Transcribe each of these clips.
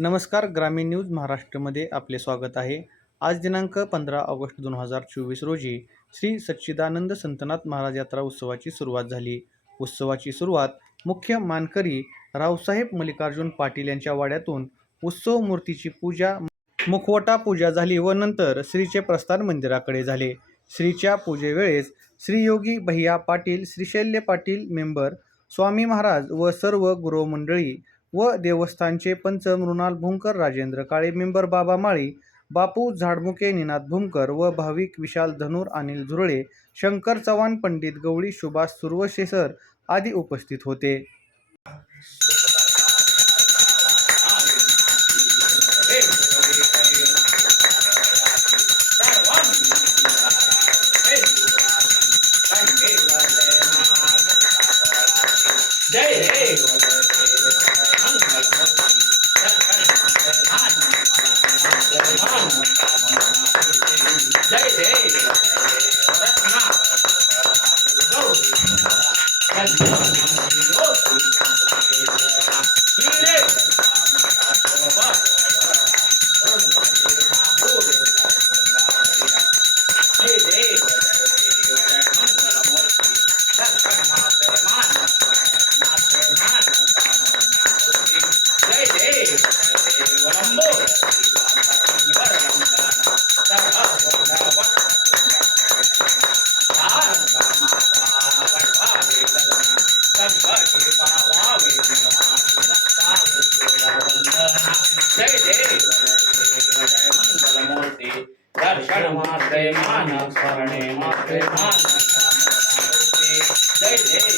नमस्कार ग्रामीण न्यूज महाराष्ट्रमध्ये आपले स्वागत आहे. आज दिनांक पंधरा ऑगस्ट दोन हजार चोवीस रोजी श्री सच्चिदानंद संतनाथ महाराज यात्रा उत्सवाची सुरुवात झाली. उत्सवाची सुरुवात मुख्य मानकरी रावसाहेब मल्लिकार्जुन पाटील यांच्या वाड्यातून उत्सव मूर्तीची पूजा मुखवटा पूजा झाली व नंतर श्रीचे प्रस्थान मंदिराकडे झाले. श्रीच्या पूजेवेळेस श्रीयोगी भैया पाटील श्रीशैल्य पाटील मेंबर स्वामी महाराज व सर्व गुरुमंडळी व देवस्थानचे पंच मृणाल भुंकर राजेंद्र काळे मेंबर बाबा माळी बापू झाडमुके निनाद भुंकर व भाविक विशाल धनुर अनिल झुरळे शंकर चव्हाण पंडित गवळी सुभाष सुर्वशेसर आदी उपस्थित होते. すいません。ભવતી દર્શન માત્રે માનવ સ્મરણે માત્રે માનવ જય જય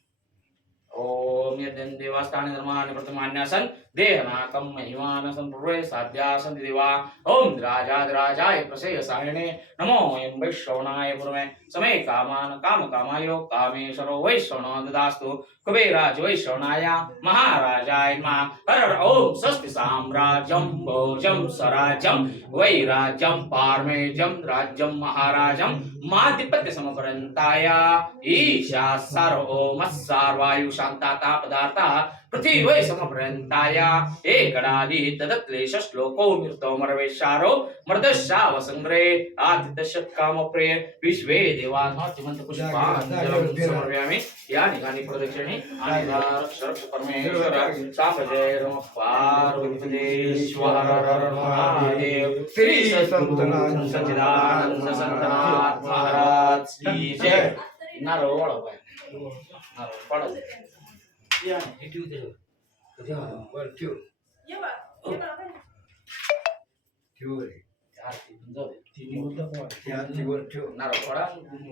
ओम यद्यं देवास्थाने धर्माणि प्रथमान्यासन् देहनाकं महिमानसन् पूर्वे साध्यासन्ति देवा। ओम राजाधिराजाय प्रसेयसायणे नमो वयं वैश्रवणाय समय समे कामान् कामकामायो कामेश्वरो वैश्रवणो ददास्तु कुबेराज वैश्रवणाय महाराजाय मा हर हर ओम स्वस्ति साम्राज्यं भोजं स्वराज्यं वैराज्यं पार्मेजं राज्यं महाराजं माधिपत्य समपर्यन्ताय ईशा सर्वोमः सार्वायु शान्ताता पदार्था पृथिवी समपर्यन्ताय एकडादि तदक्लेश श्लोको मृतो मरवेशारो मर्दशावसङ्ग्रे आदित्य कामप्रिय विश्वे देवात्मचिमन्त पुष्पाञ्जलं समर्पयामि या निघानी प्रदक्षिणे परमेश्वर सापजय नम पार्वतीश्वर महादेव श्री सच्चिदानंद संतनाथ महाराज की जय। नारळ हा पाडा या हे ठेवू त्याच्यावर हा, बरं ठेव. ठेव रे. आरती पण जाऊ दे. तिन्ही होता ती आरती वर ठेव. नारळ पाडा आणि गुणी